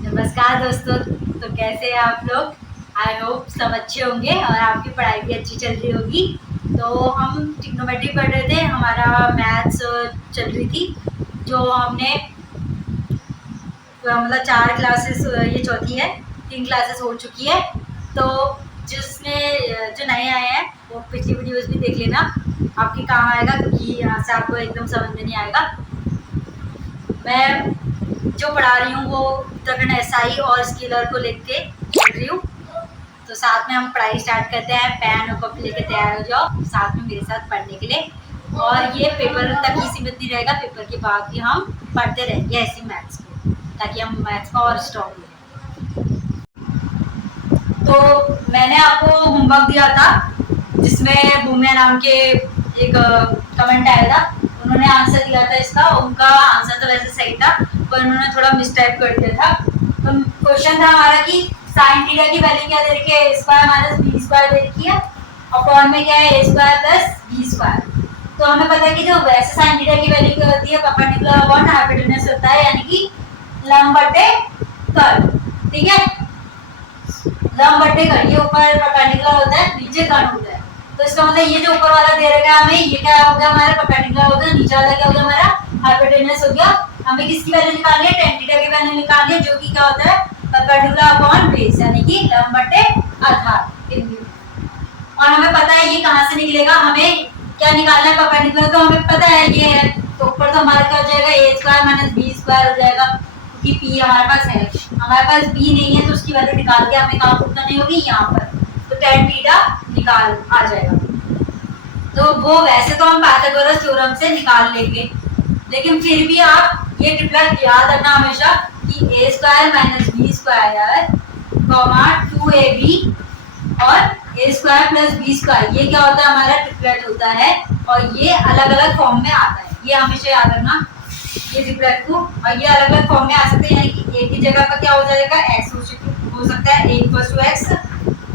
नमस्कार दोस्तों। तो कैसे हैं आप लोग? आई होप सब अच्छे होंगे और आपकी पढ़ाई भी अच्छी चल रही होगी। तो हम ट्रिग्नोमेट्री पढ़ रहे थे, हमारा मैथ्स चल रही थी जो हमने मतलब 4 क्लासेस, ये चौथी है, 3 क्लासेस हो चुकी है। तो जिसमें जो नए आए हैं वो पिछली वीडियोस भी देख लेना, आपके काम आएगा, क्योंकि यहाँ से आपको एकदम समझ में नहीं आएगा। मैं जो पढ़ा रही हूँ वो उत्तराखंड एसआई और स्किलर को लेके पढ़ रही हूँ। तो साथ में हम पढ़ाई स्टार्ट करते हैं। पेन और कॉपी लेके तैयार हो जाओ साथ में मेरे साथ पढ़ने के लिए। और ये पेपर तक ही सीमित नहीं रहेगा, पेपर के बाद भी हम पढ़ते रहेंगे ऐसे मैथ्स को, ताकि हम मैथ्स का और स्ट्रॉन्ग लें। तो मैंने आपको होमवर्क दिया था जिसमें भूमिया नाम के एक कमेंट आया था, उन्होंने आंसर दिया था इसका। उनका आंसर तो वैसे सही था पर उन्होंने थोड़ा मिसटाइप कर दिया था। तो क्वेश्चन था हमारा कि साइन थीटा की वैल्यू क्या दे रखी है, a square minus b square दे रखी है, और फॉर्म में क्या है a square plus b square. तो हमें पता है कि जो वैसे साइन थीटा की वैल्यू क्या होती है, परपेंडिकुलर अपॉन हाइपोटेन्यूज होता है, यानी कि लंब बटे कर्व। ठीक है, लंब बटे कर्व, ये ऊपर परपेंडिकुलर होता है, नीचे कर्व होता है। तो इसका मतलब ये जो ऊपर वाला दे रखा है हमें, ये क्या हो गया हमारा परपेंडिकुलर हो गया, नीचे वाला क्या हो गया हमारा हाइपोटेन्यूज हो गया। हमें किसकी वैल्यू निकालनी है, tan थीटा की वैल्यू निकालनी है, जो कि क्या होता है परपेंडिकुलर अपॉन बेस, यानी कि लंब बटे आधार। और हमें पता है ये कहां से निकलेगा, हमें क्या निकालना है परपेंडिकुलर, तो हमें पता है ये है। तो ऊपर तो हमारा क्या हो जाएगा a square minus b square हो जाएगा, क्योंकि p हमारे पास है, हमारे पास b नहीं है तो उसकी वैल्यू निकाल के हमें कहां पुट करनी होगी, यहाँ पर। तो tan थीटा निकाल आ जाएगा। तो वो वैसे तो हम पाइथागोरस थ्योरम से निकाल लेंगे, लेकिन फिर भी आप ये ट्रिपलेट याद रखना हमेशा कि a square minus b square comma 2ab और a square plus b square, ये क्या होता है हमारा ट्रिपलेट होता है, और ये अलग अलग फॉर्म में आता है। ये हमेशा याद रखना ये ट्रिपलेट को, और ये अलग अलग फॉर्म में आ सकते हैं, यानी कि a की जगह पर क्या हो जाएगा x हो सकता है, a इक्वल्स टू x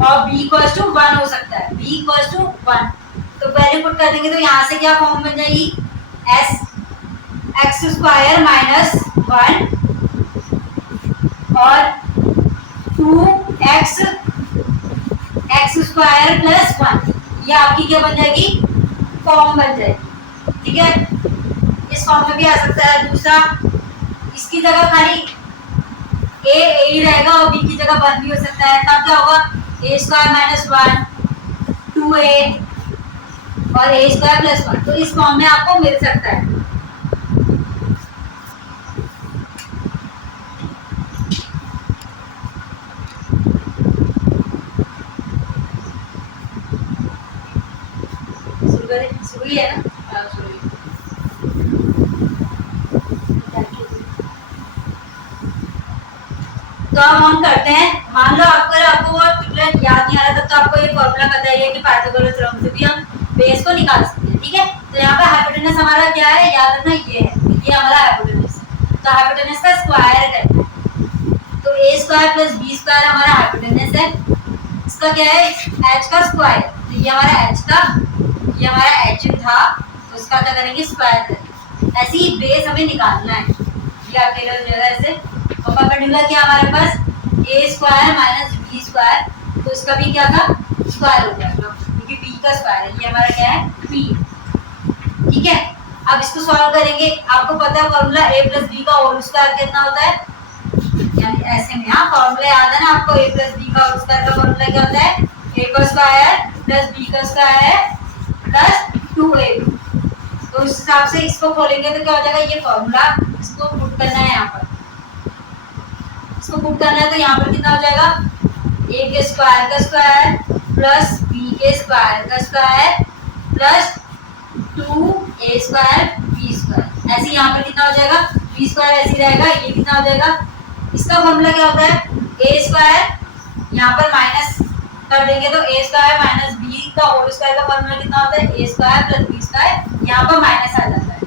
और b इक्वल्स टू 1 हो सकता है, b इक्वल्स टू 1। तो वैल्यू पुट कर देंगे तो यहाँ से क्या फॉर्म बन जाएगी, s x स्क्वायर माइनस 1 और 2x x स्क्वायर प्लस 1, ये आपकी क्या बन जाएगी, फॉर्म बन जाएगी। ठीक है, इस फॉर्म में भी आ सकता है। दूसरा, इसकी जगह खाली a ही रहेगा और b की जगह 1 भी हो सकता है, तब क्या होगा a स्क्वायर माइनस 1 2a और a स्क्वायर प्लस 1। तो इस फॉर्म में आपको मिल सकता है। शुरू ही है ना, तो हम करते हैं। मान लो आपको वो ट्रिपलेट याद नहीं आ रहा, तब तो आपको ये फॉर्मूला पता ही है कि पाइथागोरस थ्योरम से भी हम बेस को निकाल सकते हैं। ठीक है, तो यहाँ पे हाइपोटेनस हमारा क्या है, याद रखना ये है, ये हमारा हाइपोटेनस। तो हाइपोटेनस का स्क्वायर करना है, तो a square plus b square हमारा हाइपोटेनस है। इसका क्या है, h का स्क्वायर, तो ये हमारा h का, ये हमारा h था, तो इसका क्या करेंगे, स्क्वायर करेंगे। ऐसे ही बेस हमें निकालना है, ये अकेला हो जाएगा ऐसे। और परपेंडिकुलर क्या हमारे पास, a square minus b square, तो इसका भी क्या था, स्क्वायर हो जाएगा, क्योंकि b का स्क्वायर है, ये हमारा क्या है p। ठीक है, अब इसको सॉल्व करेंगे। आपको पता है फॉर्मूला a प्लस b का होल स्क्वायर कितना होता है, यानी ऐसे में, हाँ फॉर्मूला याद है ना आपको, a प्लस b का होल स्क्वायर का फॉर्मूला क्या होता है, a का स्क्वायर प्लस b का स्क्वायर प्लस 2ab। तो उस हिसाब से इसको खोलेंगे तो क्या हो जाएगा, ये फॉर्मूला, इसको पुट करना है यहाँ पर, इसको पुट करना है। तो यहाँ पर कितना हो जाएगा, a के स्क्वायर का स्क्वायर प्लस b के स्क्वायर का square plus 2a square b square. ऐसे यहाँ पर कितना हो जाएगा, b स्क्वायर ऐसे रहेगा, ये कितना हो जाएगा, इसका फॉर्मूला क्या होता है, a स्क्वायर यहाँ पर माइनस कर देंगे तो a स्क्वायर माइनस b का होल स्क्वायर का फॉर्मूला कितना होता है, a square plus b square, यहाँ पर माइनस आ जाता है।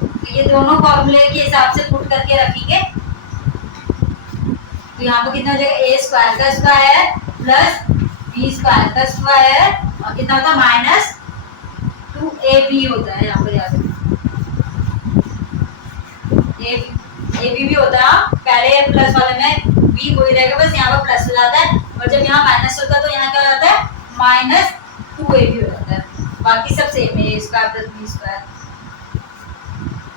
तो ये दोनों फॉर्मूले के हिसाब से पुट करके रखेंगे। तो यहाँ पर कितना हो जाएगा, a स्क्वायर का स्क्वायर प्लस b स्क्वायर का स्क्वायर, और कितना होता है माइनस 2ab होता है, यहाँ पर याद रखना ab भी होता है, पहले प्लस वाले में बी वही रहेगा, बस यहाँ पर प्लस हो जाता है, और जब यहाँ माइनस होता है तो यहाँ क्या हो जाता है -2ab हो जाता है। बाकी सब सेम है, a square plus b square.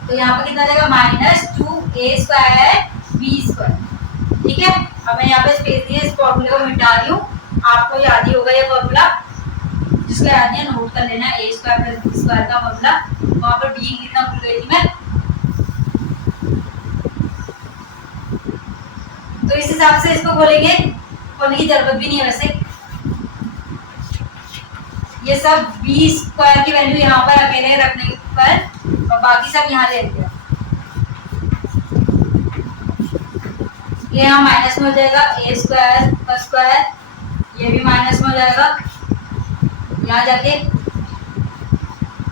तो यहाँ पर कितना आ जाएगा -2a स्क्वायर b स्क्वायर। ठीक है, अब मैं यहाँ पे स्पेस दिए, इस फॉर्मूले को मिटा रही हूँ, आपको याद ही होगा ये फॉर्मूला, जिसको याद नहीं है नोट कर लेना, a square plus b square का फॉर्मूला। वहाँ पर b कितना भूल गई थी मैं, तो इस हिसाब से इसको खोलेंगे, खोलने की जरूरत भी नहीं है वैसे। ये सब b स्क्वायर की वैल्यू यहाँ पर अकेले रखने पर, और बाकी सब यहाँ ले लिया, ये यहाँ माइनस में हो जाएगा a स्क्वायर प्लस स्क्वायर, ये भी माइनस में हो जाएगा यहाँ जाके,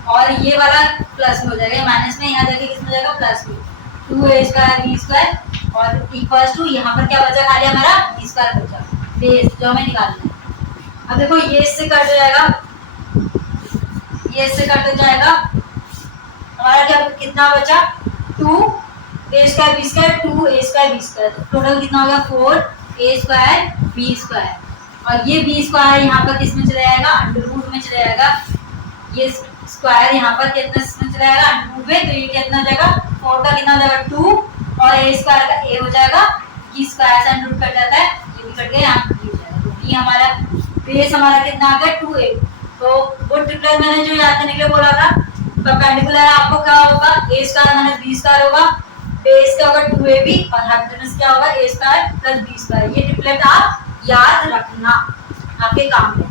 और ये वाला प्लस में हो जाएगा, माइनस में यहाँ जाके किस में हो जाएगा प्लस में, 2a स्क्वायर b स्क्वायर, और इक्वल्स टू यहाँ पर क्या बचा खाली हमारा b स्क्वायर बचा, बेस जो हमें निकालना है। अब देखो ये इससे कट हो जाएगा, ये इससे कट हो जाएगा, हमारा क्या कितना बचा 2a square b square, 2a square b square, total कितना हो गया 4a स्क्वायर b स्क्वायर, और ये b स्क्वायर यहाँ पर किस में चला जाएगा अंडर रूट में चला जाएगा, ये स्क्वायर यहाँ पर कितना इसमें चला जाएगा अंडर रूट में, तो ये कितना हो जाएगा 4 का कितना हो जाएगा 2, और a स्क्वायर का a हो जाएगा, ये स्क्वायर से अंडर रूट कट जाता है, ये भी कट गया, यहाँ पर भी हो जाएगा, तो ये हमारा बेस हमारा कितना आ गया 2a। तो वो ट्रिपलेट मैंने जो याद करने के लिए बोला था, परपेंडिकुलर आपको क्या होगा a square minus b square होगा, बेस क्या होगा 2ab, और हाइपोटेनस क्या होगा a square plus b square. ये ट्रिपलेट आप याद रखना आपके काम में।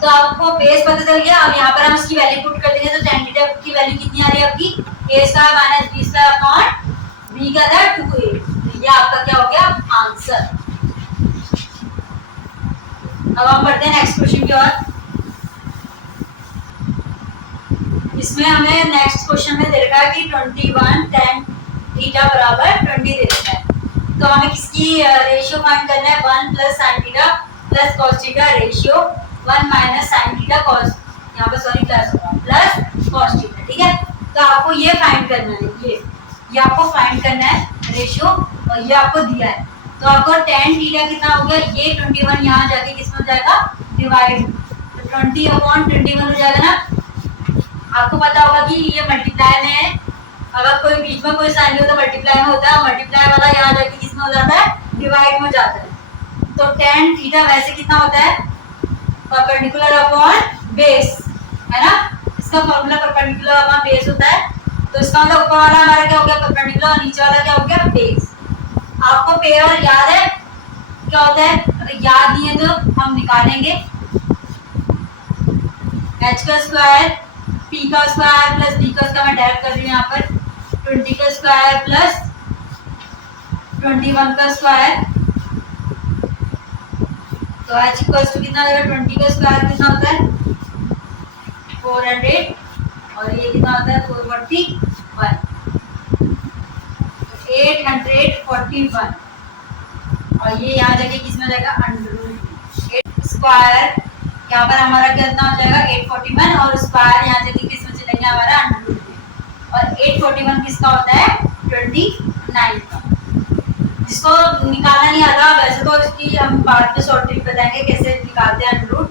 तो आपको बेस पता चल गया, अब यहाँ पर हम इसकी वैल्यू पुट कर देंगे, तो tan थीटा की वैल्यू कितनी आ रही है आपकी a square minus b square upon b का था 2a, तो ये आपका क्या हो गया आंसर। अब हम बढ़ते हैं नेक्स्ट क्वेश्चन की ओर। इसमें हमें नेक्स्ट क्वेश्चन में दे रखा है कि 21 tan थीटा बराबर 20 दे रखा है, तो हमें किसकी रेशियो फाइंड करना है 1 plus sin theta plus cos theta ratio 1 minus sin theta cos, यहाँ पर सॉरी प्लस होगा प्लस cos थीटा। ठीक है, तो आपको ये फाइंड करना है, ये आपको फाइंड करना है रेशियो, और ये आपको दिया है, तो आपको tan थीटा कितना हो गया, ये 21 यहाँ जाके किसमें हो जाएगा डिवाइड, तो 20/21 हो जाएगा ना। आपको पता होगा कि ये मल्टीप्लाई में है, अगर कोई बीच में कोई साइन हो तो मल्टीप्लाई में होता है, मल्टीप्लाई वाला यहाँ जाके किसमें हो जाता है डिवाइड में जाता है। तो tan थीटा वैसे कितना होता है परपेंडिकुलर अपॉन बेस, है ना, इसका फॉर्मूला परपेंडिकुलर अपॉन बेस होता है, तो इसका मतलब ऊपर वाला हमारा क्या हो गया परपेंडिकुलर, और नीचे वाला क्या हो गया बेस। आपको पेयर याद है क्या होता है, अगर याद नहीं है तो हम निकालेंगे, h का स्क्वायर p का स्क्वायर प्लस b का स्क्वायर, मैं डायरेक्ट कर रही हूँ यहाँ पर 20 का स्क्वायर प्लस 21 का स्क्वायर, तो h इक्वल्स टू कितना आएगा 20 का स्क्वायर कितना होता है 400, और ये कितना होता है 441, तो 841, और ये यहाँ जाके किसमें जाएगा अंडर रूट 8 स्क्वायर, यहाँ पर हमारा कितना हो जाएगा 841, और स्क्वायर यहाँ जाके किसमें चलेंगे हमारा अंडर रूट में, और 841 किसका होता है 29 का। जिसको निकालना नहीं आता वैसे तो इसकी हम बाद में शॉर्ट ट्रिक बताएंगे कैसे निकालते हैं अंडर रूट,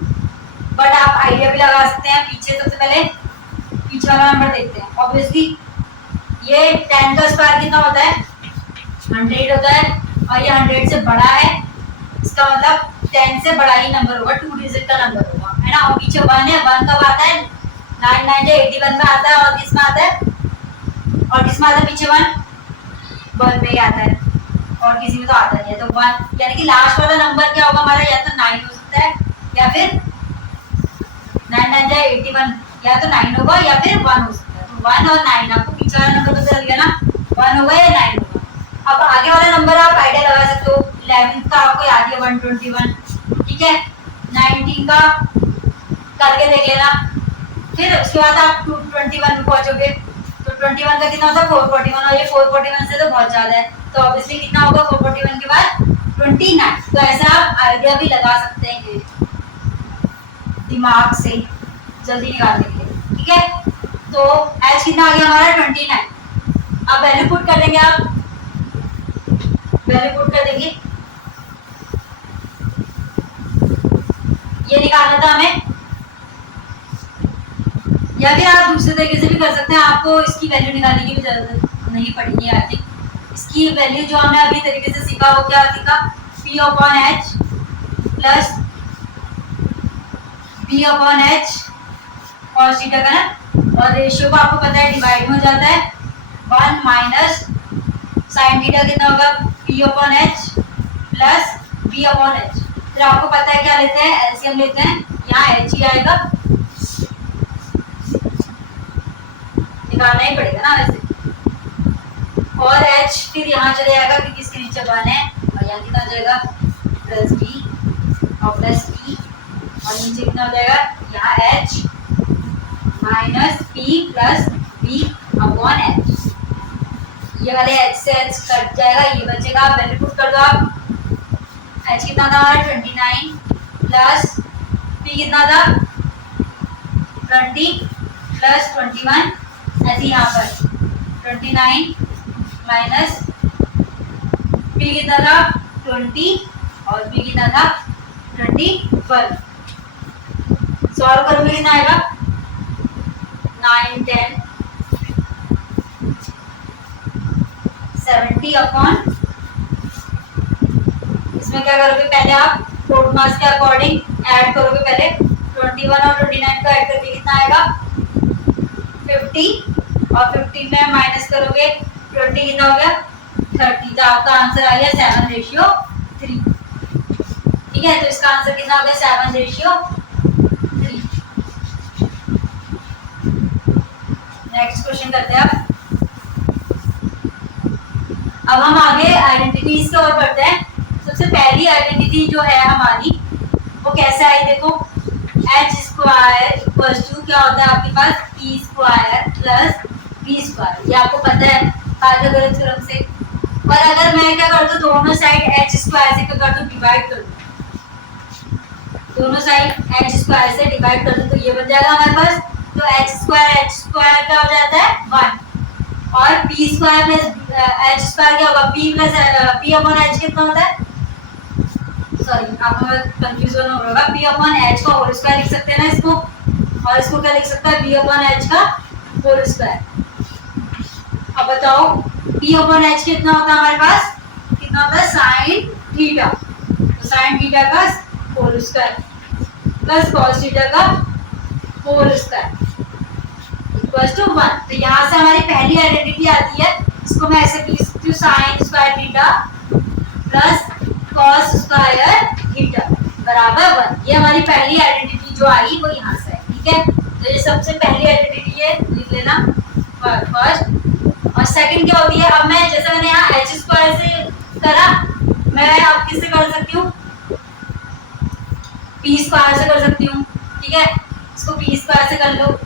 बट आप आइडिया भी लगा सकते हैं। पीछे सबसे पहले पीछे वाला नंबर देखते हैं। ऑब्वियसली ये 10 का स्क्वायर कितना होता है 100 होता है, और ये 100 से बड़ा है, इसका मतलब 10 से बड़ा ही नंबर होगा, 2 डिजिट का नंबर होगा, है ना। और पीछे 1 है, 1 कब आता है 9 में आता है, और किसमें आता है पीछे 1 में ही आता है, और किसी में तो आता नहीं है। तो 1 यानी कि लास्ट वाला नंबर क्या होगा हमारा, या तो 9 हो सकता है, या फिर 9 या तो 9 होगा या फिर 1 हो सकता है। तो 1 और 9 आपको पीछे वाला नंबर पता चल गया ना, 1 होगा या 9 होगा। अब आगे वाला नंबर आप आइडिया लगा सकते हो, 11 का आपको याद है 121, ठीक है, 19 का करके देख लेना, फिर उसके बाद आप 21 में पहुंचोगे, तो 21 का कितना होता है 441, और ये 441 से तो बहुत ज्यादा है, तो ऑब्वियसली कितना होगा 441 के बाद 29। तो ऐसा आप आइडिया भी लगा सकते हैं दिमाग से जल्दी निकालने के लिए, ठीक है। तो h कितना आ गया हमारा 29। अब वैल्यू पुट कर देंगे आप, वैल्यू पुट कर देंगे। ये निकालना था हमें, या फिर आप दूसरे तरीके से भी कर सकते हैं, आपको इसकी वैल्यू निकालने की भी जरूरत नहीं पड़ेगी। आई थिंक इसकी वैल्यू जो हमने अभी तरीके से सीखा वो क्या सीखा, P upon H plus B upon H cos theta का ना, और रेशियो को आपको पता है डिवाइड में हो जाता है 1 माइनस साइन थीटा कितना होगा, P upon H plus B upon H। फिर आपको पता है क्या लेते हैं, एलसीएम लेते हैं, यहाँ H ही आएगा, निकालना ही पड़ेगा ना वैसे, और H फिर यहाँ चले जाएगा क्योंकि इसके नीचे 1 है, और यहाँ कितना हो जाएगा प्लस B और प्लस P, और नीचे कितना हो जाएगा यहाँ H minus P plus B upon H। ये वाले H से H कट जाएगा, ये बचेगा, वैल्यू पुट कर दो आप। H कितना था 29 प्लस P कितना था 20 प्लस 21, ऐसे यहाँ पर 29 माइनस P कितना था 20 और B कितना था 21। सॉल्व करोगे कितना आएगा 9 10 70 अपॉन, इसमें क्या करोगे पहले आप टोटल मास के अकॉर्डिंग ऐड करोगे, पहले 21 और 29 को ऐड करके कितना आएगा 50, और 50 में माइनस करोगे 20 कितना हो गया 30, तो आपका आंसर आ गया 7:3। ठीक है, तो इसका आंसर कितना हो गया 7:3। नेक्स्ट क्वेश्चन करते हैं आप। अब हम आगे आइडेंटिटीज की ओर बढ़ते हैं। सबसे पहली आइडेंटिटी जो है हमारी वो कैसे आई, देखो h स्क्वायर इक्वल टू क्या होता है आपके पास p square plus b square, ये आपको पता है पाइथागोरस थ्योरम से। पर अगर मैं क्या कर दूं, दोनों साइड h स्क्वायर से क्या कर दूं डिवाइड कर दूं, दोनों साइड h स्क्वायर से डिवाइड कर दूं, तो ये बन जाएगा हमारे पास, तो h स्क्वायर क्या हो जाता है 1, और p square plus h square क्या होगा p plus p upon h कितना होता है, सॉरी आपको कंफ्यूजन हो रहा होगा, p अपॉन h का होल स्क्वायर लिख सकते हैं ना इसको, और इसको क्या लिख सकता है p अपॉन h का होल स्क्वायर। अब बताओ p अपॉन h कितना होता है हमारे पास, कितना होता है साइन थीटा, तो साइन थीटा का whole square plus cos theta का होल स्क्वायर इक्वल्स टू 1। तो यहाँ से हमारी पहली आइडेंटिटी आती है, इसको मैं ऐसे लिख सकती हूँ sine square theta plus cos square theta बराबर 1। ये हमारी पहली आइडेंटिटी जो आई वो यहाँ से है। ठीक है, तो ये सबसे पहली आइडेंटिटी है, लिख लेना फर्स्ट। और सेकंड क्या होती है, अब मैं जैसे मैंने यहाँ h स्क्वायर से करा, मैं अब किससे कर सकती हूँ p स्क्वायर से कर सकती हूँ। ठीक है, इसको p स्क्वायर से कर लो,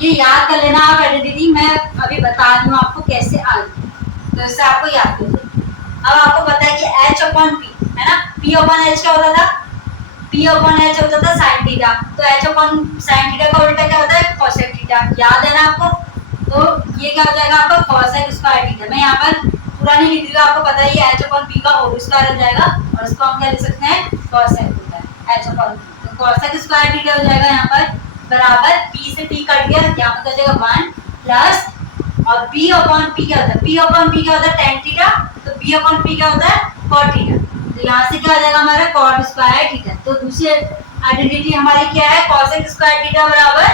ये याद कर लेना आप आइडेंटिटी, मैं अभी बता रही हूँ आपको कैसे आ गई, तो इससे आपको याद कर लेना। अब आपको पता है कि h अपॉन p है ना, p अपॉन h क्या होता था, p अपॉन h होता था साइन थीटा, तो h अपॉन साइन थीटा का उल्टा क्या होता है कोसेक थीटा, याद है ना आपको। तो ये क्या हो जाएगा आपका कोसेक स्क्वायर थीटा, मैं यहाँ पर पूरा नहीं लिख रही हूँ, आपको पता है ये h अपॉन p का होल स्क्वायर हो जाएगा, और इसको हम क्या लिख सकते हैं cosec theta h upon p, तो कोसेक स्क्वायर थीटा हो जाएगा यहाँ पर बराबर p से p कट गया, यहाँ पर हो जाएगा 1 प्लस, और b अपॉन p क्या होता है, p अपॉन p क्या होता है tan थीटा, तो b अपॉन p क्या होता है cot थीटा, तो यहाँ से क्या हो जाएगा हमारा cot स्क्वायर थीटा। तो दूसरी आइडेंटिटी हमारी क्या है cosec स्क्वायर थीटा बराबर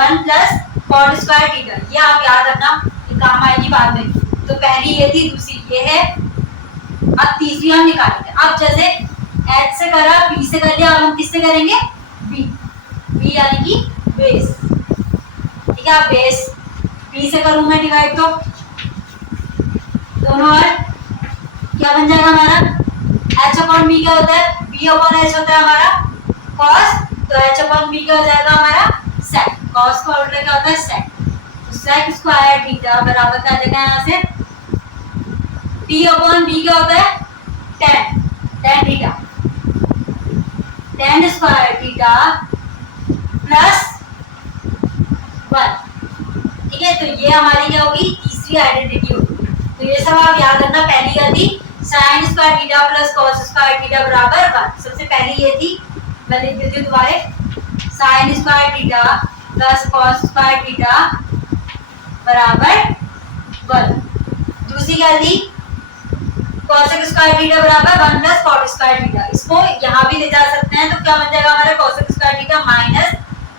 1 प्लस cot स्क्वायर थीटा, ये आप याद रखना, ये काम आएगी बाद में। तो पहली ये थी, दूसरी ये है, अब तीसरी हम निकालेंगे। अब जैसे h से करा p से कर लिया, अब हम किससे करेंगे b यानी कि बेस। ठीक है, बेस p से करूं मैं डिवाइड, तो दोनों और क्या बन जाएगा हमारा h अपॉन b क्या होता है, b अपॉन h होता है हमारा cos, तो h अपॉन b क्या हो जाएगा हमारा sec, cos का उल्टा क्या होता है sec, तो sec स्क्वायर थीटा बराबर क्या आ जाएगा यहाँ से p अपॉन b क्या होता है tan theta, tan square theta plus तो ये हमारी क्या होगी, तीसरी आइडेंटिटी होगी। तो ये सब आप याद रखना। पहली क्या थी, sine square theta plus cos square theta बराबर 1। सबसे पहली ये थी, मैं लिख देती हूँ दोबारा, sine square theta plus cos square theta बराबर 1। दूसरी क्या थी, cosec स्क्वायर थीटा बराबर 1 प्लस cot स्क्वायर थीटा। इसको यहाँ भी ले जा सकते हैं, तो क्या बन जाएगा हमारा cosec square theta minus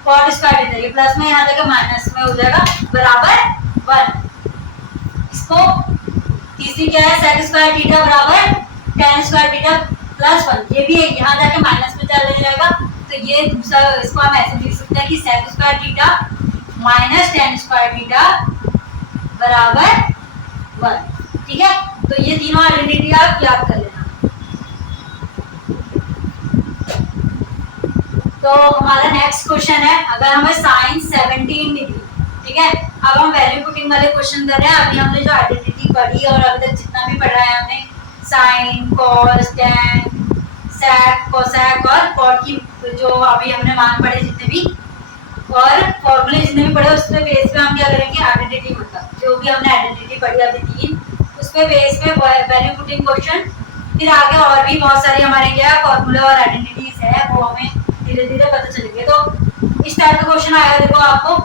cot square theta. ये प्लस में यहाँ जाकर माइनस में हो जाएगा बराबर 1। इसको तीसरी क्या है, sec स्क्वायर थीटा बराबर tan स्क्वायर थीटा प्लस 1। ये भी यहाँ जाके माइनस में चला जाएगा, तो ये दूसरा, इसको हम ऐसे लिख सकते हैं कि sec square theta minus tan square theta बराबर 1। ठीक है, तो ये तीनों आइडेंटिटी आप याद कर लेना। तो हमारा नेक्स्ट क्वेश्चन है, अगर हमें साइन 17 डिग्री, ठीक है, अब हम वैल्यू पुटिंग वाले क्वेश्चन कर रहे हैं। अभी हमने जो आइडेंटिटी पढ़ी और अभी तक जितना भी पढ़ा है हमने, साइन, कॉस, टैन, सेक, कोसेक और कॉट की जो अभी हमने मान पढ़े जितने भी और फॉर्मूले जितने भी पढ़े, उसके बेस पे हम क्या करेंगे, आइडेंटिटी मतलब जो भी हमने आइडेंटिटी पढ़ी अभी 3, उसके बेस पे वैल्यू पुटिंग क्वेश्चन। फिर आगे और भी बहुत सारे हमारे क्या फॉर्मूले और आइडेंटिटीज है, वो हमें धीरे धीरे पता चलेंगे। तो इस टाइप का क्वेश्चन आएगा, देखो आपको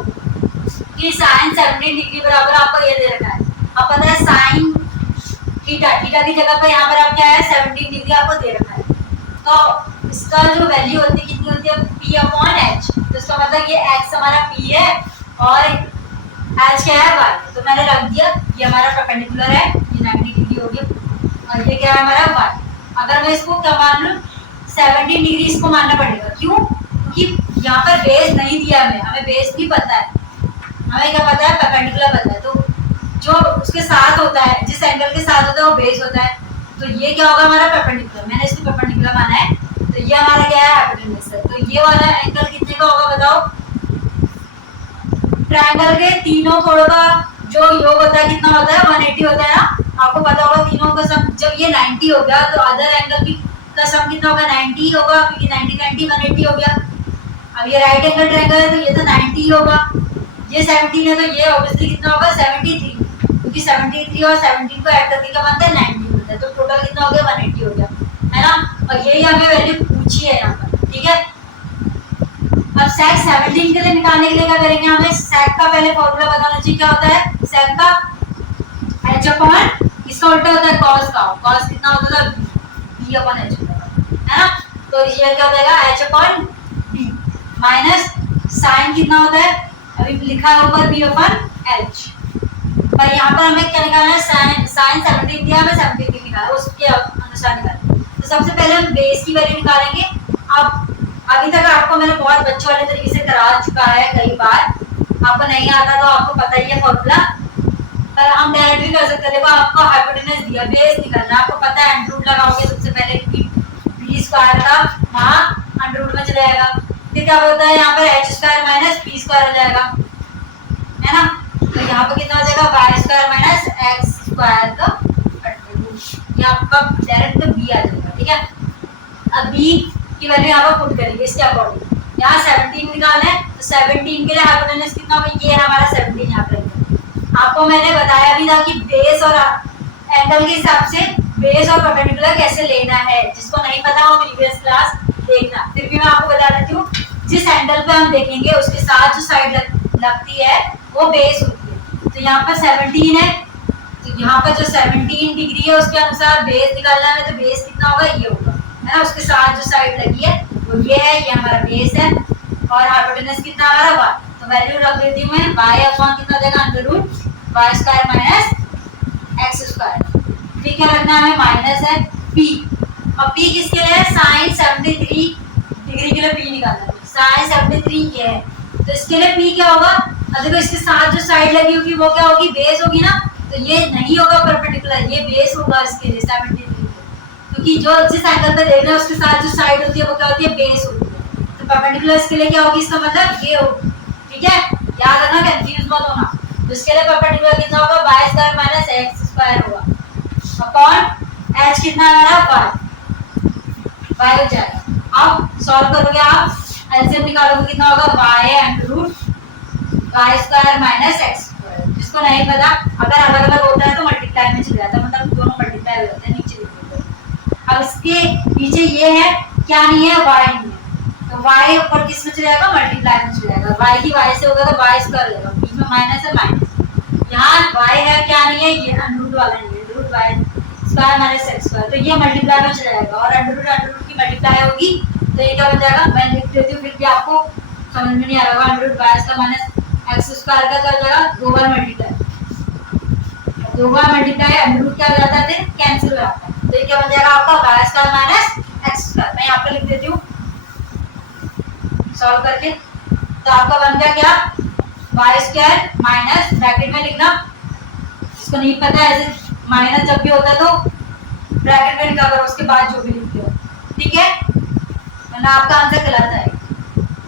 कि साइन 17 डिग्री बराबर आपको ये दे रखा है। अब पता है साइन थीटा, थीटा की जगह पर यहाँ पर आप क्या है 17 डिग्री आपको दे रखा है। तो इसका जो वैल्यू होती है कितनी होती है, p अपॉन h। तो इसका मतलब ये x हमारा p है और h क्या है y। तो मैंने रख दिया, ये हमारा परपेंडिकुलर है, ये 90 डिग्री हो गया, और ये क्या है हमारा y। अगर मैं इसको क्या मान लूं, 17 डिग्री इसको मानना पड़ेगा। क्यों, क्योंकि यहाँ पर बेस नहीं दिया हमें बेस भी पता है, हमें क्या पता है, परपेंडिकुलर पता है। तो जो उसके साथ होता है, जिस एंगल के साथ होता है वो बेस होता है। तो ये क्या होगा हमारा परपेंडिकुलर, मैंने इसको परपेंडिकुलर माना है, तो ये हमारा क्या है हाइपोटेन्यूज है। तो ये वाला एंगल कितने का होगा बताओ, ट्रायंगल के तीनों कोणों का जो योग होता है कितना होता है, 180 होता है ना, आपको पता होगा। तीनों का सम जब ये 90 हो गया तो अदर एंगल की का सम कितना होगा, 90 होगा, क्योंकि 90 90 180 हो गया। अब ये राइट एंगल ट्रायंगल है तो ये तो 90 होगा, ये 17 है तो ये ऑब्वियसली कितना होगा 73, क्योंकि 73 और 17 को ऐड करके क्या बनता है 90 बनता है। तो टोटल कितना हो गया 180 हो गया, है ना। और यही हमें वैल्यू पूछी है यहाँ पर, ठीक है। अब सेक 17 के लिए निकालने के लिए क्या करेंगे, हमें सेक का पहले फॉर्मूला बताना चाहिए। क्या होता है सेक का, h अपॉन इसका उल्टा होता है कॉस का, कॉस कितना होता था b अपॉन h, है ना। तो ये क्या हो जाएगा h upon b minus sine कितना होता है, अभी लिखा है ऊपर b अपॉन h। पर यहाँ पर हमें क्या निकालना है, साइन 17 दिया, हमें 17 निकालना, उसके अनुसार निकालना। तो सबसे पहले हम बेस की वैल्यू निकालेंगे। अब अभी तक आपको मैंने बहुत बच्चों वाले तरीके से करा चुका है कई बार, आपको नहीं आता तो आपको पता ही है फॉर्मूला, पर हम डायरेक्ट भी कर सकते हैं। देखो आपको हाइपोटेन्यूज दिया, बेस निकालना, आपको पता है अंडर रूट लगाओगे सबसे पहले, b स्क्वायर का वहाँ अंडर रूट में चला जाएगा। फिर क्या होता है यहाँ पर h square minus b square हो जाएगा, है ना। तो यहाँ पर कितना हो जाएगा y square minus x square का अंडर रूट, ये आपका डायरेक्ट b आ जाएगा, ठीक है। अब b की वैल्यू यहाँ पर पुट करेंगे इसके अकॉर्डिंग। यहाँ 17 निकालना है, तो 17 के लिए हाइपोटेन्यूज कितना होगा, ये हमारा 17 यहाँ पर। आपको मैंने बताया भी था कि बेस और एंगल के हिसाब से बेस और परपेंडिकुलर कैसे लेना है, जिसको नहीं पता वो प्रीवियस क्लास देखना। फिर भी मैं आपको बता देती हूँ, जिस एंगल पे हम देखेंगे उसके साथ जो साइड लगती है वो बेस होती है। तो यहाँ पर 17 है, तो यहाँ पर जो 17 डिग्री है उसके अनुसार बेस निकालना है, तो बेस कितना होगा ये होगा, है ना। उसके साथ जो साइड लगी है वो ये है, ये हमारा बेस है, और हाइपोटेन्यूज कितना हमारा y। तो वैल्यू रख देती हूँ मैं, y अपॉन कितना हो जाएगा under root y square minus x square. ठीक है, रखना हमें माइनस है p, और p किसके लिए है, साइन 73 डिग्री के लिए p निकालना है। साइन 73 ये है, तो इसके लिए p क्या होगा, अब देखो इसके साथ जो साइड लगी होगी वो क्या होगी, बेस होगी ना। तो ये नहीं होगा परपेंडिकुलर, ये बेस होगा इसके लिए 70 डिग्री, क्योंकि जो जिस एंगल पे देख रहे हैं उसके साथ जो साइड होती है वो क्या होती है, बेस होती है। तो परपेंडिकुलर इसके लिए क्या होगी, इसका मतलब ये होगी, ठीक है। याद रखना, कंफ्यूज मत होना। तो इसके लिए परपेंडिकुलर कितना होगा, y square minus x square होगा अपॉन h कितना हमारा y हो जाएगा। अब सॉल्व करोगे आप, एलसीएम निकालोगे कितना होगा, y under root y square minus x square. जिसको नहीं पता, अगर अलग अलग होता है तो मल्टीप्लाई में चले जाता है, मतलब दोनों मल्टीप्लाई हो जाते हैं, नीचे लिख देते। अब इसके नीचे ये है, क्या नहीं है, y नहीं है, तो y ऊपर किस में चले जाएगा, मल्टीप्लाई में चले जाएगा। y की y से होगा तो y स्क्वायर हो जाएगा, बीच में माइनस है माइनस, यहाँ y है क्या नहीं है, ये अंडर रूट वाला नहीं है, root y square minus x square, तो ये मल्टीप्लाई में चला जाएगा और अंडर रूट की मल्टीप्लाई होगी तो ये क्या बन जाएगा, मैं लिख देती हूँ फिर भी आपको समझ में नहीं आ रहा होगा, under root y square minus x square का क्या हो जाएगा, दो बार मल्टीप्लाई, दो बार मल्टीप्लाई अंडर रूट क्या हो जाता है, फिर कैंसिल हो जाता है, तो ये क्या बन जाएगा आपका y square minus x square. मैं यहाँ पे लिख देती हूँ सॉल्व करके, तो आपका बन गया क्या, y स्क्वायर माइनस ब्रैकेट में लिखना, इसको नहीं पता ऐसे माइनस जब भी होता है तो ब्रैकेट में लिखा करो, उसके बाद जो भी लिखते हो, ठीक है, वरना आपका आंसर गलत है।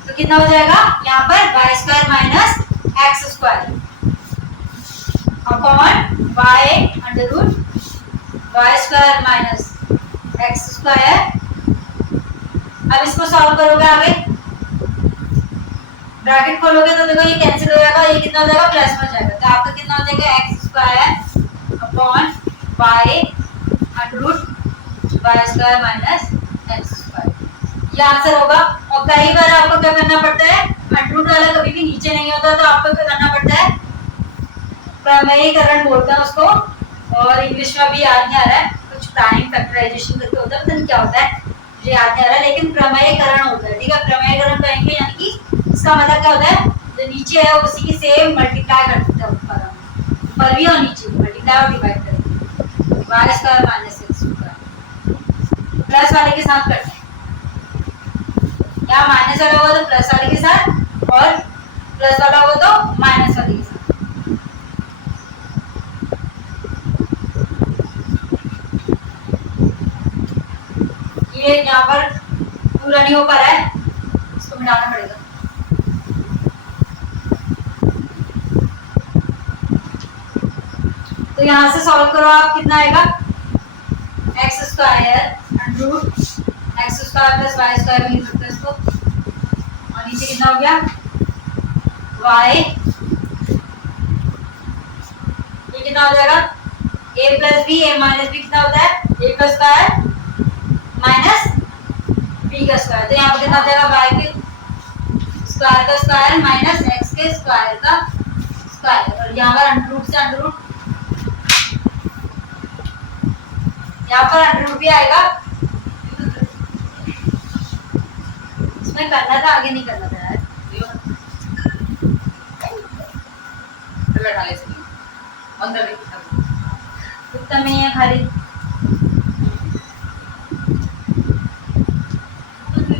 तो कितना हो जाएगा यहाँ पर y square minus x square upon y under root y square minus x square. अब इसको सॉल्व करोगे आगे, ब्रैकेट खोलोगे तो देखो ये कैंसिल हो जाएगा, ये कितना हो जाएगा, प्लस में जाएगा, तो आपका कितना हो जाएगा x square upon y under root y square minus x square, ये आंसर होगा। और कई बार आपको क्या करना पड़ता है, अंडर रूट वाला कभी भी नीचे नहीं होता, तो आपको क्या करना पड़ता है, प्रमेयीकरण बोलते हैं उसको, और इंग्लिश में भी याद नहीं आ रहा है, कुछ प्राइम फैक्टराइजेशन करके होता है, पता नहीं क्या होता है, मुझे याद नहीं आ रहा है, लेकिन प्रमेयीकरण होता है, ठीक है, प्रमेयीकरण कहेंगे, यानी कि इसका मतलब क्या होता है, जो नीचे है उसी की सेम मल्टीप्लाई कर देते हैं ऊपर भी और नीचे भी, मल्टीप्लाई और डिवाइड कर देते हैं, y square minus x square plus वाले के साथ करते हैं, यहाँ माइनस वाला होगा तो प्लस वाले के साथ और प्लस वाला होगा तो माइनस वाले के साथ। ये यहाँ पर पूरा नहीं हो पा रहा है, इसको मिटाना पड़ेगा। तो यहाँ से सॉल्व करो आप, कितना आएगा, x square under root x square plus y square भी लिख सकते हैं इसको, और नीचे कितना हो गया y, ये कितना हो जाएगा a plus b, a minus b कितना होता है, a का स्क्वायर माइनस b का स्क्वायर, तो यहाँ पर कितना हो जाएगा y के स्क्वायर का स्क्वायर माइनस x के स्क्वायर का स्क्वायर, और यहाँ पर अंडर रूट से अंडर रूट, यहाँ पर अंडर रूट भी आएगा, इसमें करना था, आगे नहीं करना था यार, उत्तम ही है खाली,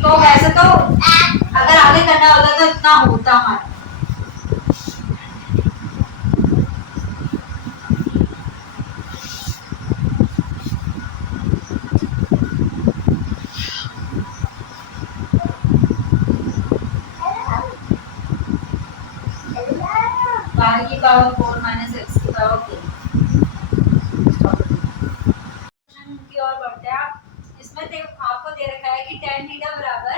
तो वैसे तो अगर आगे करना होता तो इतना होता हमारा, y की पावर 4 माइनस x की पावर 4 की ओर बढ़ते हैं आप। इसमें आपको दे रखा है कि tan थीटा बराबर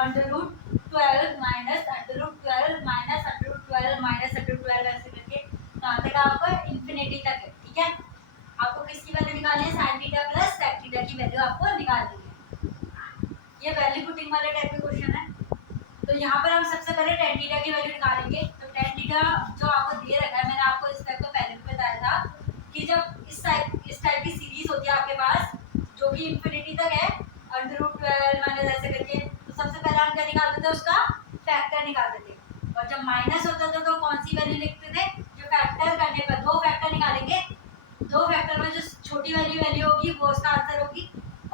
under root 12 minus under root 12 minus under root 12 minus under root 12 ऐसे करके यहाँ तक आपको इंफिनिटी तक है, ठीक है। आपको किसकी वैल्यू निकालनी है, sin theta plus sec theta की वैल्यू आपको निकालनी है, ये वैल्यू पुटिंग वाले टाइप का क्वेश्चन है। तो यहाँ पर हम सबसे पहले tan थीटा की वैल्यू निकालेंगे। तो tan थीटा जो आपको दे रखा है, मैंने आपको इस टाइप का पहले भी बताया था कि जब इस टाइप की सीरीज होती है आपके पास जो कि इंफिनिटी तक है, अंडर रूट 12 माइनस ऐसे करके, तो सबसे पहले हम क्या निकालते थे, उसका फैक्टर निकालते थे, और जब माइनस होता था तो कौन सी वैल्यू लिखते थे, जो फैक्टर करने पर दो फैक्टर निकालेंगे, दो फैक्टर में जो छोटी वाली वैल्यू होगी वो उसका आंसर होगी,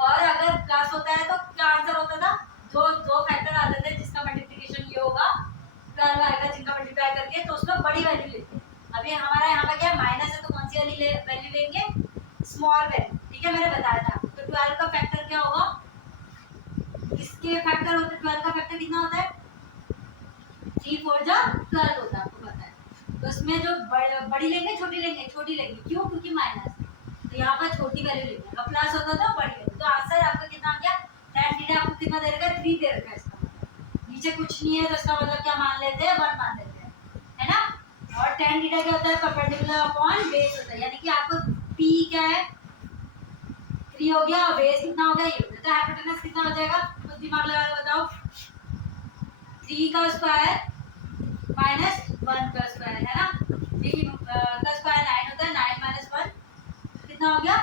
और अगर प्लस होता है तो क्या आंसर होता था, जो दो फैक्टर आते थे जिसका मल्टीप्लिकेशन ये होगा 12 आएगा, जिनका मल्टीप्लाई करके तो उसमें बड़ी वैल्यू लेते हैं। अभी हमारा यहाँ पे क्या माइनस है तो कौन सी वाली वैल्यू लेंगे, स्मॉल वैल्यू, ठीक है, मैंने बताया था। तो 12 का फैक्टर क्या होगा, इसके फैक्टर होते हैं, 12 का फैक्टर कितना होता है, 3 4 जा 12 होता है, आपको पता है। तो इसमें जो बड़ी लेंगे छोटी लेंगे, छोटी लेंगे, क्यों, क्योंकि माइनस, तो यहाँ पर छोटी वैल्यू लेंगे, अब प्लस होता था बड़ी वैल्यू, तो आंसर आपका कितना आ गया, tan थीटा आपको कितना दे रखा है, 3 दे रखा है, इसका नीचे कुछ नहीं है तो इसका मतलब क्या मान लेते हैं, 1 मान लेते हैं, है ना। और tan थीटा क्या होता है, परपेंडिकुलर अपॉन बेस होता है, यानी कि आपको p क्या है 3 हो गया और बेस कितना हो गया ये, तो हाइपोटेनस कितना हो जाएगा, कुछ दिमाग लगा के बताओ। 3 का स्क्वायर माइनस 1 का स्क्वायर है ना, 3 का स्क्वायर 9 होता है, 9 माइनस 1 कितना हो गया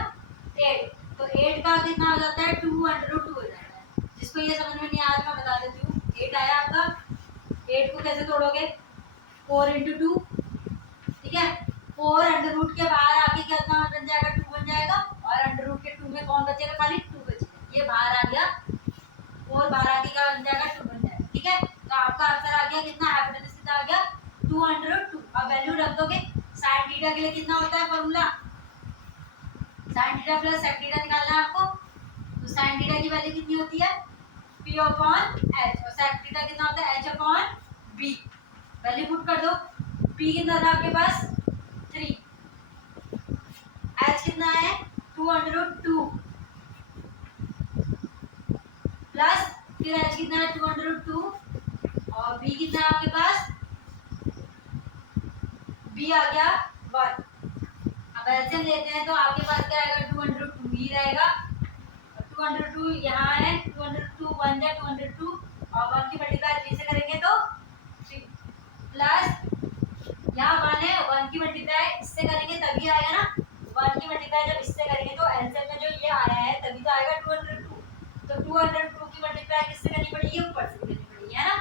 8, तो 8 का कितना हो जाता है 2√2 हो जाता है। जिसको ये समझ में नहीं आया मैं बता देती हूँ, 8 आया आपका, 8 को कैसे तोड़ोगे 4 × 2, ठीक है, 4 अंडर रूट के बाहर आके कितना बन जाएगा 2 बन जाएगा, और अंडर रूट के 2 में कौन बचेगा, खाली 2 बचेगा, ये बाहर आ गया 4 बाहर आके क्या बन जाएगा 2 बन जाएगा, ठीक है। तो आपका आंसर आ गया कितना, हाइपोटेनस कितना आ गया 2√2। अब वैल्यू रख दोगे, sin थीटा के लिए कितना होता है formula, sin theta plus sec theta निकालना है आपको, तो sin थीटा की वैल्यू कितनी होती है p/h, और sec थीटा कितना होता है h/b, वैल्यू पुट कर दो, p कितना था आपके पास 3, h कितना है 2√2 प्लस फिर h कितना है 2√2 और b कितना है आपके पास, b आ गया 1। अब एलसीएम लेते हैं तो आपके पास क्या आएगा 2√2 ही रहेगा, और 2√2 यहाँ है, 2√2 1 जा 2√2 और 1 की मल्टीप्लाई 3 से करेंगे तो 3 प्लस यहाँ 1 है, 1 की मल्टीप्लाई इससे करेंगे तभी आएगा ना, 1 की मल्टीप्लाई जब इससे करेंगे तो एलसीएम में जो ये आया है तभी तो आएगा 2√2, तो 2√2 की मल्टीप्लाई किससे करनी पड़ेगी, ऊपर से करनी पड़ेगी है ना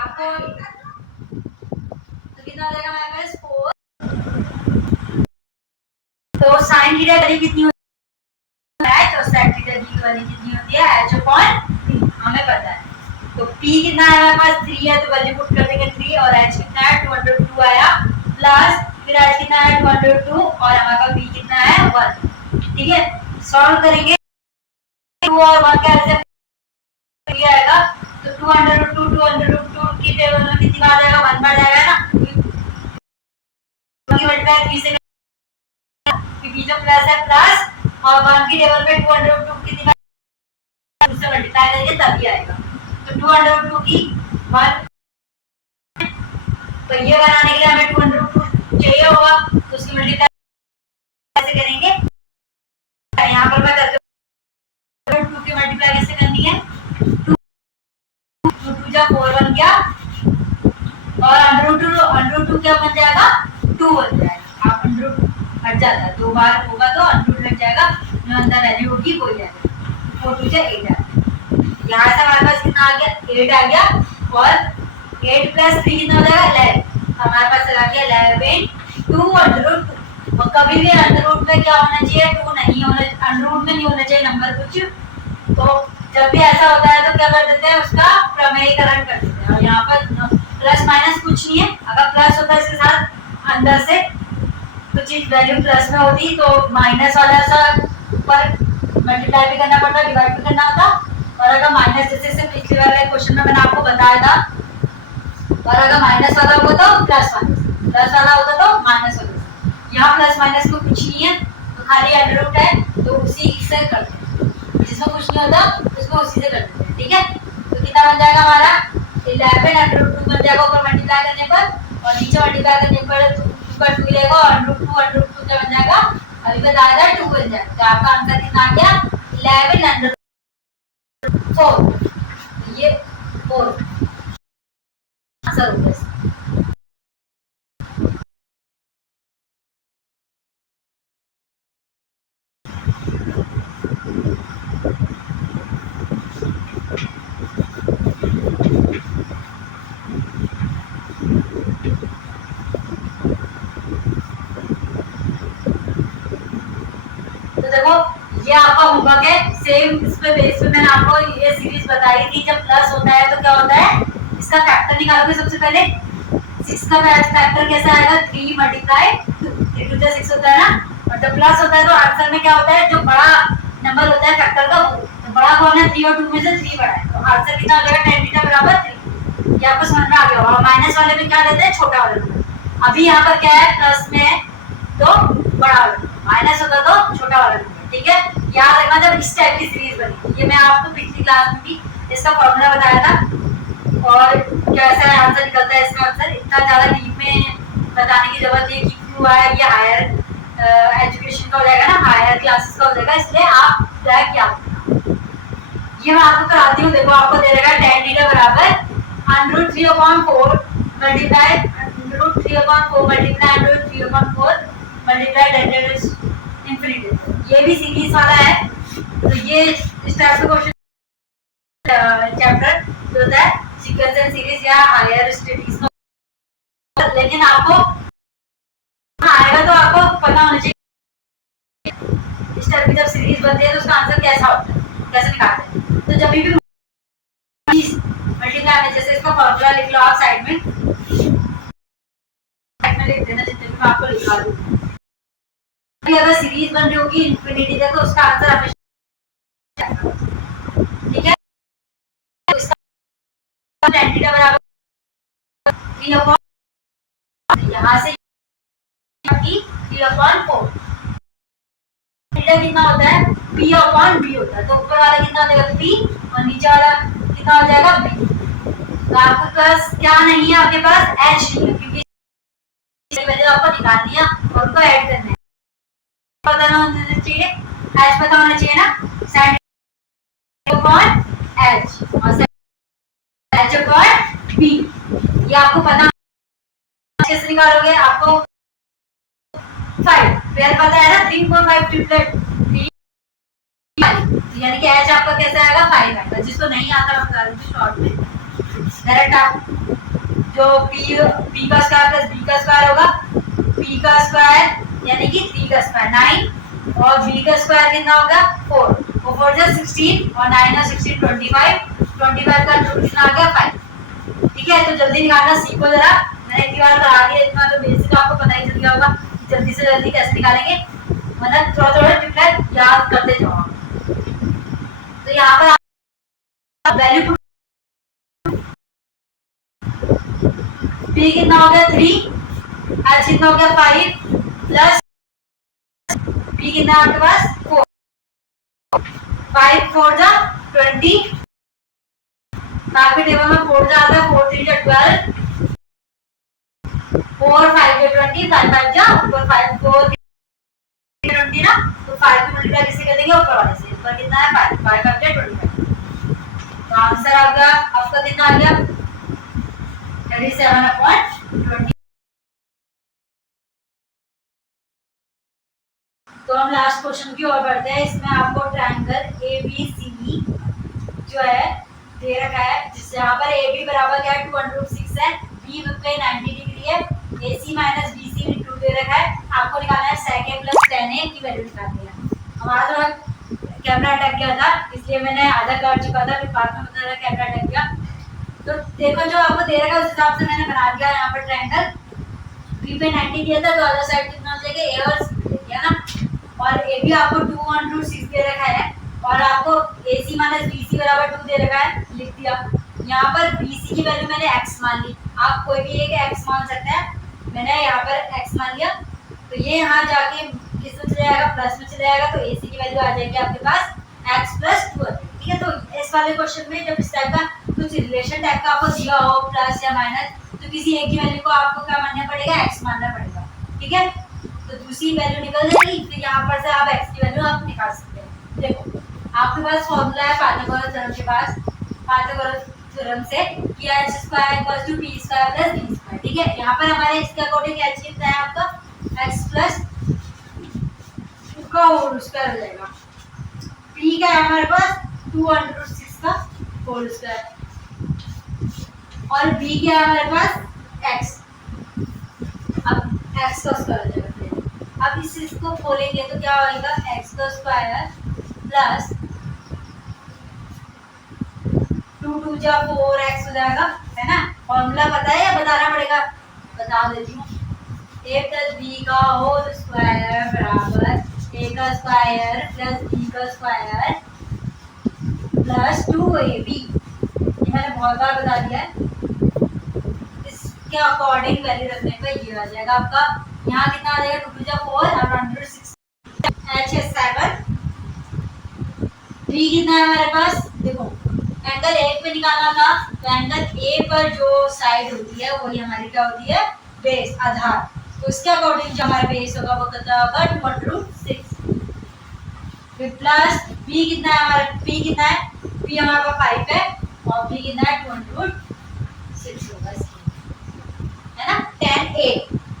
आपको, तो कितना हो जाएगा हमारे पास 4। तो sin थीटा की कितनी होती है, तो sec थीटा की वैल्यू कितनी होती है h/p, हमें पता है, तो p कितना है हमारे पास 3 है, तो वैल्यू पुट कर देंगे 3, और h कितना है 2√2 आया, प्लस फिर h कितना है 2√2 और हमारे पास b कितना है 1, ठीक है। सॉल्व करेंगे 2 और 1 का ऐसे आएगा, तो 2√2 की टेबल में कितनी बार जाएगा 1 बार जाएगा ना, की मल्टीप्लाई 3 से क्योंकि जो प्लस है प्लस और 1 की टेबल में 2√2 कितनी बार उससे मल्टीप्लाई करेंगे तभी आएगा, तो 2√2 की 1, तो ये बनाने के लिए हमें 2√2 चाहिए होगा, तो उसकी मल्टीप्लाई कैसे करेंगे, यहाँ पर मैं करके 2 की मल्टीप्लाई कैसे करनी है, 2 जब 4 बन गया और √2 क्या बन जाएगा 2 बन जाएगा, आप √2 हट जाता है, 2 बार होगा तो √2 लग जाएगा, जो अंदर वैल्यू होगी वो ही आएगा, 4 2 से 8 आ गया, यहाँ से हमारे पास कितना आ गया 8 आ गया, और 8 प्लस 3 कितना हो जाएगा 11, हमारे पास आ गया 11 2√2, और कभी भी अंडर रूट में क्या होना चाहिए 2 नहीं होना, अंडर रूट में नहीं होना चाहिए नंबर कुछ, तो जब भी ऐसा होता है तो क्या कर देते हैं उसका प्रमेयीकरण कर देते हैं, और यहाँ पर प्लस माइनस कुछ नहीं है, अगर प्लस होता है इसके साथ अंदर से तो चीज वैल्यू प्लस में होती तो माइनस वाला सा पर मल्टीप्लाई भी करना पड़ता, डिवाइड भी करना होता, और अगर माइनस जैसे पिछले वाले क्वेश्चन में मैंने आपको बताया था, और अगर माइनस वाला होगा तो प्लस वाला होगा तो माइनस होगा, यहाँ प्लस माइनस को कुछ नहीं है तो खाली अंडर रूट है, तो उसी से करते हैं, जिसमें कुछ नहीं होता उसको उसी से कर देते हैं, ठीक है। तो कितना बन जाएगा हमारा 11 अंडर रूट 2 बन जाएगा ऊपर मल्टीप्लाई करने पर, और नीचे मल्टीप्लाई करने पर 2 मिलेगा, और अंडर रूट 2 क्या बन जाएगा अभी बताया था 2 बन जाएगा, तो आपका आंसर कितना आ गया 11 अंडर 4, ये 4 आंसर हो गया। तो देखो ये आपका होमवर्क है, सेम इस पे बेस पे मैंने आपको ये सीरीज बताई थी, जब प्लस होता है तो क्या होता है इसका फैक्टर निकालोगे सबसे पहले, 6 का फैक्टर कैसा आएगा 3 मल्टीप्लाई 3 2 6 होता है ना, और जब प्लस होता है तो आंसर में क्या होता है जो बड़ा नंबर होता है फैक्टर का, तो बड़ा कौन है 3 और 2 में से 3 बड़ा है, तो आंसर कितना हो जाएगा tan थीटा बराबर 3, ये आपको समझ में आ गया होगा। माइनस वाले में क्या लेते हैं छोटा वाला नंबर, अभी यहाँ पर क्या है प्लस में है तो बड़ा वाला, माइनस होता तो छोटा वाला नंबर, ठीक है। याद रखना जब इस टाइप की सीरीज बनी, ये मैं आपको पिछली क्लास में भी इसका फॉर्मूला बताया था, और कैसा आंसर निकलता है इसका आंसर। इतना ज्यादा डीप में बताने की जरूरत नहीं है कि क्यों आया, ये हायर एजुकेशन का हो जाएगा ना, हायर क्लासेस का हो जाएगा, इसलिए आप ट्रैक क्या ये मैं आपको कराती हूँ। देखो आपको दे देगा tan थीटा बराबर √3/4 multiply √3/4 multiply √3/4 multiply derivative infinity. ये भी सीरीज वाला है, तो ये इस टाइप का क्वेश्चन चैप्टर जो होता है सीक्वेंस एंड सीरीज या हायर स्टडीज का, लेकिन आपको आएगा तो आपको पता होना चाहिए इस टाइप की जब सीरीज बनती है तो उसका आंसर कैसा होता है, कैसे निकालते हैं। तो जब भी मल्टीप्लाई में जैसे इसका फॉर्मूला लिख लो आप साइड में लिख देना, जितने भी मैं आपको लिखा दूं। अगर सीरीज बन रही होगी इंफिनिटी तक तो उसका आंसर हमेशा, ठीक है। तो इसका tan थीटा बराबर 3/, यहां से 3/4 थीटा कितना होता है p/b होता है, तो ऊपर वाला कितना हो जाएगा p और नीचे वाला कितना हो जाएगा b। तो आपके पास क्या नहीं है, आपके पास h नहीं है, क्योंकि इसकी वैल्यू आपको निकालनी है और उनको ऐड करना है। पता होना चाहिए, h पता होना चाहिए ना, sin h और h/b ये आपको पता। कैसे निकालोगे, आपको 5 फिर पता है ना 3 4 5 ट्रिपलेट, यानी कि h आपका कैसा आएगा 5 आएगा। जिसको नहीं आता मैं बता दूंगी शॉर्ट में, डायरेक्ट आप जो p का स्क्वायर प्लस b का स्क्वायर होगा, p का स्क्वायर यानी कि 3 का स्क्वायर 9 और b का स्क्वायर कितना होगा 4, वो 4 जा 16 और 9 और 16 25 का रूट कितना आ गया 5। ठीक है, तो जल्दी निकालना सीखो जरा, मैंने एक बार करा दिया, इतना तो बेसिक आपको पता ही चल गया होगा जल्दी से जल्दी कैसे निकालेंगे, मतलब थोड़ा थोड़ा ट्रिपलेट याद करते जाओ। तो यहाँ पर आप वैल्यू p कितना हो गया 3, h कितना हो गया 5 प्लस p कितना आपके पास 4, 5 4 जा 20, आपके टेबल में 4 जा आता है 4 3 जा 12, 4 5 जा 20, 5 5 जा ऊपर 5 4 20 ना, तो 5 को मल्टीप्लाई किससे कर देंगे ऊपर वाले से, ऊपर कितना है 5 5 5 जा 25। तो आंसर आपका कितना आ गया 37/20। तो हम लास्ट क्वेश्चन की ओर बढ़ते हैं। इसमें आपको ट्रायंगल ABCD जो है दे रखा है, जिस यहाँ पर AB बराबर क्या है 2√6 है, B पे 90 डिग्री है, AC माइनस BC 2 दे रखा है। आपको निकालना है sec A plus tan A की वैल्यू निकालनी है। हमारा थोड़ा कैमरा अटक गया था इसलिए मैंने आधा कर चुका था, फिर बाद में बता रहा कैमरा अटक गया। तो देखो जो आपको दे रखा है उस हिसाब से मैंने बना दिया यहाँ पर ट्रायंगल। B पे 90 दिया था तो अदर साइड कितना हो जाएगा A और C दिया ना, और AB आपको 2√6 दे रखा है और आपको AC माइनस BC बराबर 2 दे रखा है, लिख दिया। यहाँ पर BC की वैल्यू मैंने x मान ली, आप कोई भी एक x मान सकते हैं, मैंने यहाँ पर x मान लिया। तो ये यहाँ जाके किस में चले जाएगा प्लस में चले जाएगा, तो AC की वैल्यू आ जाएगी आपके पास x + 2। ठीक है, तो इस वाले क्वेश्चन में जब इस टाइप का कुछ रिलेशन टाइप का आपको दिया हो प्लस या माइनस, तो किसी एक की वैल्यू को आपको क्या मानना पड़ेगा x मानना पड़ेगा। ठीक है, तो दूसरी वैल्यू निकल जाएगी, फिर यहाँ पर से आप x की वैल्यू आप निकाल सकते हैं। देखो आपके पास फॉर्मूला है पाइथागोरस थ्योरम के पास, पाइथागोरस थ्योरम से कि h² = p² + d²। ठीक है, यहाँ पर हमारे इसके अकॉर्डिंग h कितना है आपका x + 2 का होल स्क्वायर हो जाएगा, p क्या है हमारे पास 2√6 का होल स्क्वायर और b क्या है हमारे पास x, अब x का स्क्वायर हो जाएगा। अब इसको खोलेंगे तो क्या होगा x का स्क्वायर प्लस 2 2 जा 4x हो जाएगा, है ना। फॉर्मूला पता है या बताना पड़ेगा, बता देती हूँ। a + b का होल स्क्वायर बराबर a का स्क्वायर प्लस b का स्क्वायर प्लस 2ab। ये मैंने बहुत बार बता दिया है, इसके अकॉर्डिंग वैल्यू रखने पर ये आ जाएगा आपका, यहाँ कितना आ जाएगा 2 2 जा 4 और 1/6 h 7। b कितना है हमारे पास, देखो एंगल ए पे निकालना था, तो एंगल ए पर जो साइड होती है वही हमारी क्या होती है, बेस, आधार। तो इसके अकॉर्डिंग जो हमारा बेस होगा वो कितना होगा, 2√6। फिर प्लस बी कितना है हमारा, पी कितना है, पी हमारे पास 5 है और बी कितना है 2√6 होगा इसके, है ना। 10a,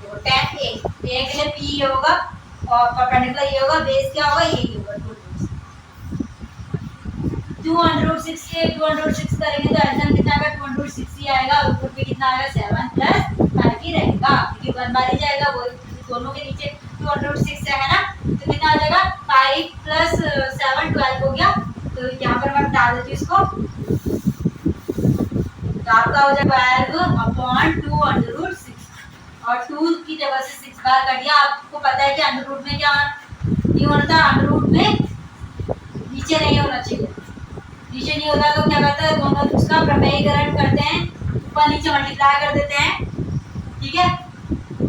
देखो 10a, ए के लिए पी ये होगा और परपेंडिकुलर ये होगा, बेस क्या होगा, ये होगा 2√6 के 2√6 करेंगे तो आंसर कितना आएगा, 2√6 ही आएगा। ऊपर पे कितना आएगा, 7 + 5 ही रहेगा क्योंकि 1 बार ही जाएगा, वो दोनों के नीचे 2√6 है ना। तो कितना आ जाएगा, 5 + 7 12 हो गया। तो यहाँ पर मैं बता देती हूँ इसको, तो आपका हो जाएगा 12/2√6 और 2 की जगह से 6 बार कर दिया। आपको पता है कि अंडर रूट में क्या नहीं होता, अंडर रूट में नीचे नहीं होना चाहिए, नीचे नहीं होता तो क्या करते हैं, दोनों उसका प्रमेयीकरण करते हैं, ऊपर नीचे मल्टीप्लाई कर देते हैं, ठीक है।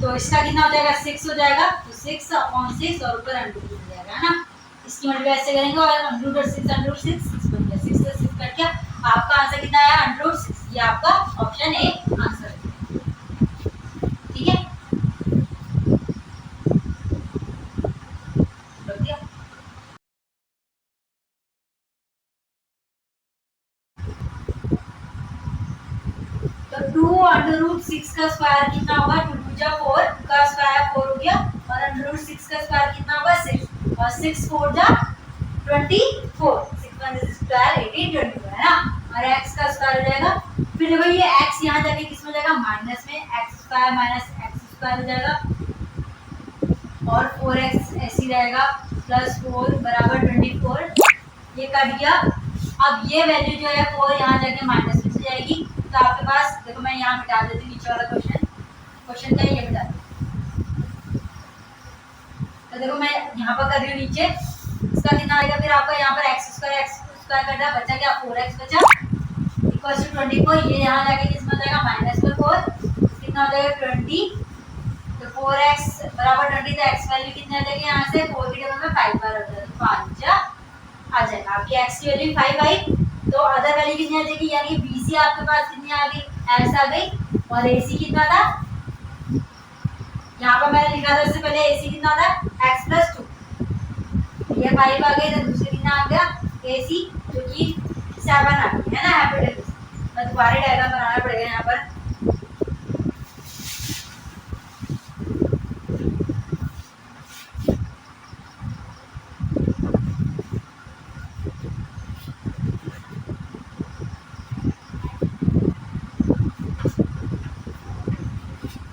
तो इसका कितना हो जाएगा, 6 हो जाएगा, तो 6/6 और ऊपर अंडर रूट हो जाएगा, है ना। इसकी मल्टीप्लाई ऐसे करेंगे और अंडर रूट 6 बन गया, 6 से 6 कट गया। आपका आंसर कितना आया, अंडर रूट 6। ये आपका ऑप्शन ए आंसर है, ठीक है। तो 2√6 का स्क्वायर कितना होगा, 2 × 4 का स्क्वायर 4 हो गया और √6 का स्क्वायर कितना होगा, 6 और 6 4 × 24, 6 × 6 स्क्वायर 18 24 है ना। और x का स्क्वायर हो जाएगा, फिर देखो ये x यहाँ जाके किस में जाएगा, माइनस में, x² - x² हो जाएगा और 4x ऐसे ही रहेगा, +4 = 24, ये कट गया। अब ये वैल्यू जो है 4 यहाँ जाके माइनस में चली जाएगी, तो आपके पास देखो मैं यहाँ मिटा देती हूँ नीचे वाला क्वेश्चन का ये मिटा दूँ। तो देखो मैं यहाँ पर कर रही हूँ नीचे, इसका कितना आएगा, फिर आपका यहाँ पर x² कटा, बचा क्या, 4x बचा, = 24। ये यहाँ जाके किसमें जाएगा, माइनस में 4, कितना हो जाएगा 20। तो 4x = 20, तो x वैल्यू कितनी आ जाएगी, यहाँ से 4 की जगह में 5 बार हो जाएगा, तो 5 आ जाएगा। आपकी x की वैल्यू 5 आई, तो अदर वैल्यू कितनी आ जाएगी, यानी BC आपके पास कितनी आ गई, x आ गई और AC कितना था, यहाँ पर मैंने लिखा था इससे पहले AC कितना था, x + 2, ये 5 आ गई, तो दूसरे कितना आ गया AC जो कि 7 आ गई, है ना। हैप्पी, मैं दोबारा डायग्राम बनाना पड़ेगा यहाँ पर।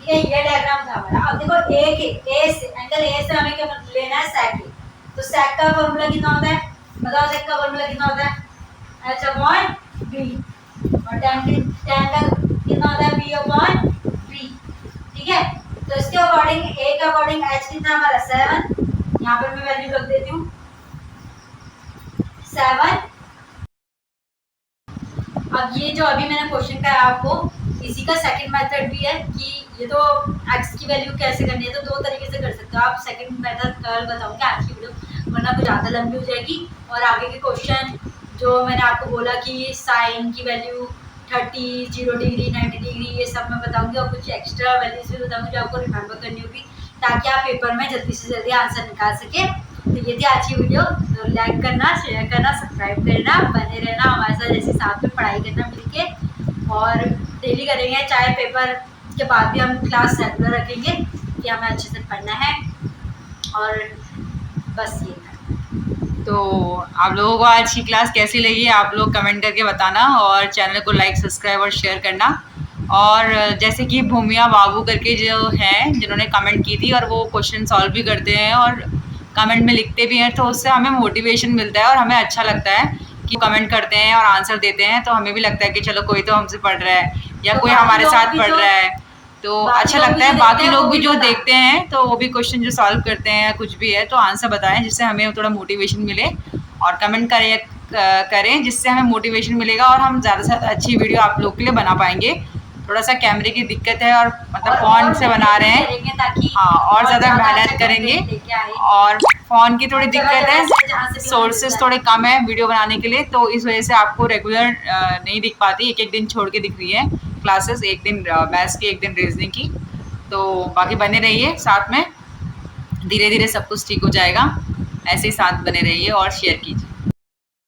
ये डायग्राम था हमारा। अब देखो ए से एंगल ए से हमें क्या लेना है, सेक। तो सेक का फॉर्मूला कितना होता है, बताओ, सेक का फॉर्मूला कितना होता है, h/b और tan का कितना होता है, b/b, ठीक है। तो इसके अकॉर्डिंग ए के अकॉर्डिंग h कितना हमारा 7, यहाँ पर मैं वैल्यू रख देती हूँ 7। अब ये जो अभी मैंने क्वेश्चन का आपको, इसी का सेकंड मेथड भी है कि ये तो x की वैल्यू कैसे करनी है, तो 2 तरीके से कर सकते हो आप। सेकंड मेथड कल बताऊंगी आज की वीडियो, वरना कुछ ज़्यादा लंबी हो जाएगी। और आगे के क्वेश्चन जो मैंने आपको बोला कि साइन की वैल्यू 30, 0 डिग्री, 90 डिग्री, ये सब मैं बताऊंगी और कुछ एक्स्ट्रा वैल्यूज भी बताऊंगी जो आपको रिमेंबर करनी होगी, ताकि आप पेपर में जल्दी से जल्दी आंसर निकाल सके। तो ये थी आज की वीडियो, तो लाइक करना, शेयर करना, सब्सक्राइब करना, बने रहना हमारे साथ, जैसे साथ में पढ़ाई करना मिलके, और डेली करेंगे, चाहे पेपर के बाद भी हम क्लास रेगुलर रखेंगे कि हमें अच्छे से पढ़ना है। और बस ये था। तो आप लोगों को आज की क्लास कैसी लगी आप लोग कमेंट करके बताना, और चैनल को लाइक, सब्सक्राइब और शेयर करना। और जैसे कि भूमिया बाबू करके जो हैं जिन्होंने कमेंट की थी, और वो क्वेश्चन सॉल्व भी करते हैं और कमेंट में लिखते भी हैं, तो उससे हमें मोटिवेशन मिलता है और हमें अच्छा लगता है कि कमेंट करते हैं और आंसर देते हैं। तो हमें भी लगता है कि चलो कोई तो हमसे पढ़ रहा है या तो कोई हमारे साथ पढ़ रहा है, तो अच्छा लगता है। बाकी लोग भी जो देखते हैं तो वो भी क्वेश्चन जो सॉल्व करते हैं या कुछ भी है तो आंसर बताएं, जिससे हमें थोड़ा मोटिवेशन मिले, और कमेंट करें जिससे हमें मोटिवेशन मिलेगा और हम ज़्यादा से ज़्यादा अच्छी वीडियो आप लोग के लिए बना पाएंगे। थोड़ा सा कैमरे की दिक्कत है और मतलब फ़ोन से बना रहे हैं। करेंगे ताकि हाँ, और ज़्यादा मेहनत अच्छा करेंगे। content लेके आए। और फ़ोन की थोड़ी हर जगह दिक्कत जहाँ से भी है, हमें सोर्सेज मिलता है। थोड़े कम है वीडियो बनाने के लिए, तो इस वजह से आपको रेगुलर नहीं दिख पाती, एक एक दिन छोड़ के दिख रही है क्लासेस, एक दिन मैथ्स की, एक दिन रीजनिंग की। तो बाकी बने रहिए साथ में, धीरे धीरे सब कुछ ठीक हो जाएगा। ऐसे ही साथ बने रहिए और शेयर कीजिए।